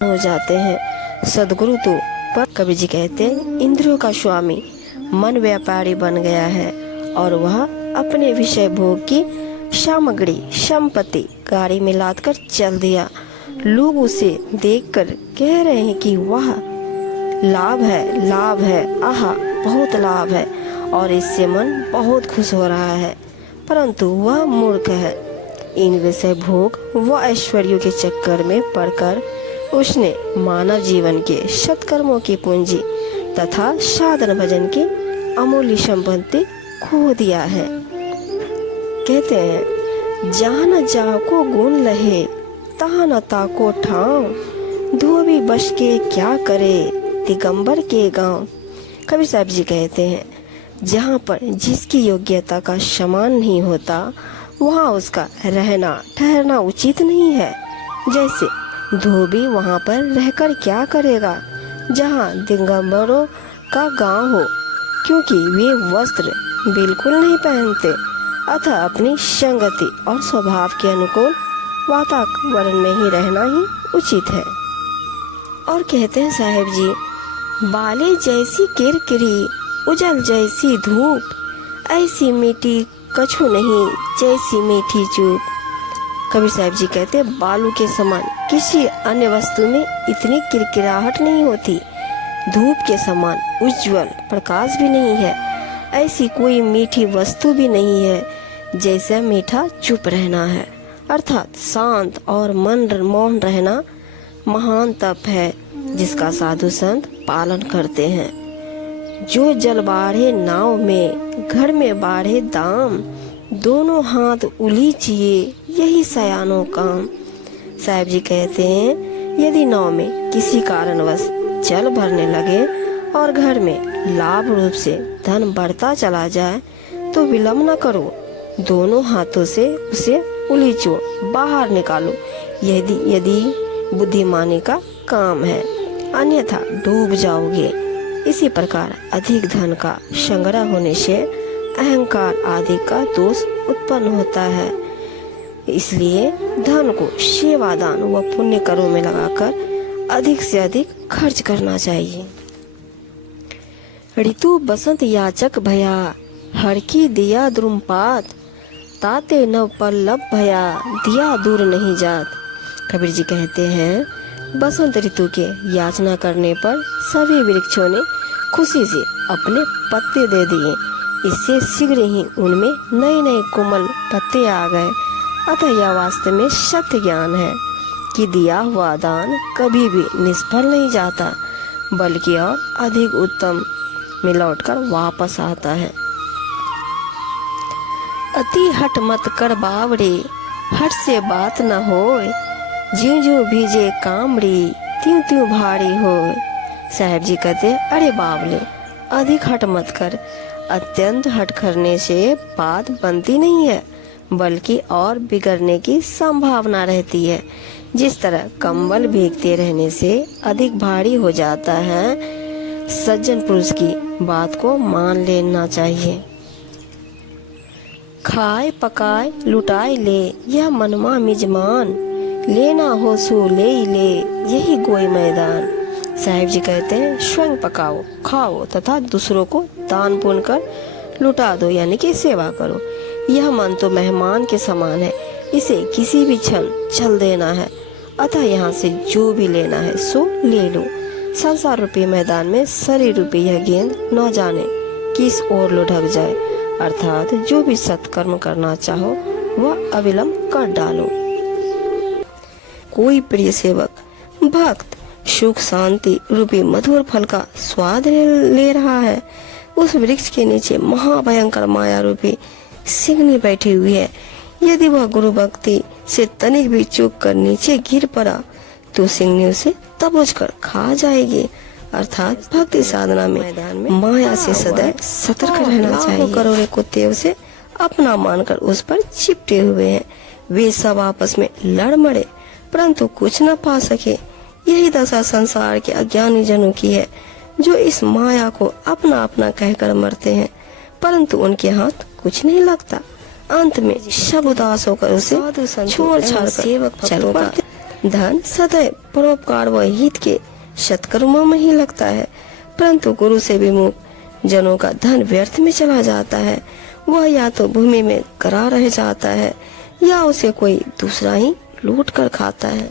हो जाते हैं। सदगुरु तो पर कबीर जी कहते हैं, इंद्रियों का स्वामी मन व्यापारी बन गया है और वह अपने विषय भोग की सामग्री संपत्ति गाड़ी में लाद कर चल दिया। लोग उसे देखकर कह रहे हैं कि वाह, लाभ है, आहा बहुत लाभ है और इससे मन बहुत खुश हो रहा है। परंतु वह मूर्ख है। इन विषय भोग व ऐश्वर्यों के चक्कर में पड़कर उसने मानव जीवन के सत्कर्मों की पूंजी तथा साधन भजन की अमूल्य संपत्ति खो दिया है। कहते हैं, जहाँ न जाको गुण लहे तहाँ न ताको ठाव, धोबी बश के क्या करे दिगंबर के गांव। कबीर साहब जी कहते हैं, जहाँ पर जिसकी योग्यता का समान नहीं होता वहाँ उसका रहना ठहरना उचित नहीं है। जैसे धोबी वहाँ पर रहकर क्या करेगा जहाँ दिगंबरों का गांव हो, क्योंकि वे वस्त्र बिल्कुल नहीं पहनते, अतः अपनी संगति और स्वभाव के अनुकूल वातावरण में ही रहना ही उचित है। और कहते हैं साहेब जी, बाले जैसी किरकिरी उजल जैसी धूप, ऐसी मीठी कछु नहीं जैसी मीठी चूप। कबीर साहब जी कहते हैं, बालू के समान किसी अन्य वस्तु में इतनी किरकिराहट नहीं होती, धूप के समान उज्जवल प्रकाश भी नहीं है, ऐसी कोई मीठी वस्तु भी नहीं है जैसा मीठा चुप रहना है। अर्थात शांत और मन मौन रहना महान तप है जिसका साधु संत पालन करते हैं। जो जल बाढ़े नाव में घर में बाढ़े दाम, दोनों हाथ उलीचिए यही सयानों काम। साहब जी कहते हैं, यदि नाव में किसी कारणवश जल भरने लगे और घर में लाभ रूप से धन बढ़ता चला जाए तो विलंब न करो, दोनों हाथों से उसे उलीचो, बाहर निकालो, यदि बुद्धिमानी का काम है, अन्यथा डूब जाओगे। इसी प्रकार अधिक धन का संग्रह होने से अहंकार आदि का दोष उत्पन्न होता है। इसलिए धन को सेवा दान व पुण्य कर्मों में लगाकर अधिक से अधिक खर्च करना चाहिए। ऋतु बसंत याचक भया, हरकी दिया द्रुमपात, ताते नव पल्लव भया, दिया दूर नहीं जात। कबीर जी कहते हैं, बसंत ऋतु के याचना करने पर सभी वृक्षों ने खुशी से अपने पत्ते दे दिए। इससे शीघ्र ही उनमें नए नए कोमल पत्ते आ गए। अतः यह वास्तव में सत्य ज्ञान है कि दिया हुआ दान कभी भी निष्फल नहीं जाता, बल्कि और अधिक उत्तम में लौटकर वापस आता है। अति हट मत कर बावड़े, हट से बात न होए, ज्यों ज्यों भीजे कामड़ी, त्यों त्यों भारी होए। साहब जी कहते, अरे बावले, अधिक हट मत कर। अत्यंत हट करने से बात बनती नहीं है, बल्कि और बिगड़ने की संभावना रहती है। जिस तरह कंबल भीगते रहने से अधिक भारी हो जाता है, सज्जन पुरुष की बात को मान लेना चाहिए। खाए पकाए लुटाए ले, यह मनमा मिजमान, लेना हो सो ले यही गोई मैदान। साहिब जी कहते हैं, स्वयं पकाओ खाओ तथा दूसरों को दान पुण्य कर लुटा दो, यानी कि सेवा करो। यह मन तो मेहमान के समान है, इसे किसी भी क्षण चल देना है। अतः यहाँ से जो भी लेना है सो ले लो। संसार रूपी मैदान में शरीर रूपी यह गेंद न जाने किस ओर लुढ़क जाए। अर्थात जो भी सत्कर्म करना चाहो वह अविलंब कर डालो। कोई प्रिय सेवक भक्त सुख शांति रूपी मधुर फल का स्वाद ले रहा है, उस वृक्ष के नीचे महाभयंकर माया रूपी सिंहनी बैठी हुई है। यदि वह गुरु भक्ति से तनिक भी चूक कर नीचे गिर पड़ा तो सिंहनी उसे दबोच कर खा जाएगी। अर्थात भक्ति साधना में मैदान में माया से सदैव सतर्क रहना चाहिए। करोड़ों कुत्ते उसे अपना मानकर उस पर चिपटे हुए हैं। वे सब आपस में लड़ मरे परंतु कुछ न पा सके। यही दशा संसार के अज्ञानी जनों की है, जो इस माया को अपना अपना कहकर मरते हैं, परंतु उनके हाथ कुछ नहीं लगता। अंत में सब उदास होकर उसे छोड़ छाड़ कर चल पड़ते। धन सदैव परोपकार व हित के सत्कर्मों में ही लगता है, परंतु गुरु से विमुख जनों का धन व्यर्थ में चला जाता है। वह या तो भूमि में करा रह जाता है या उसे कोई दूसरा ही लूट कर खाता है।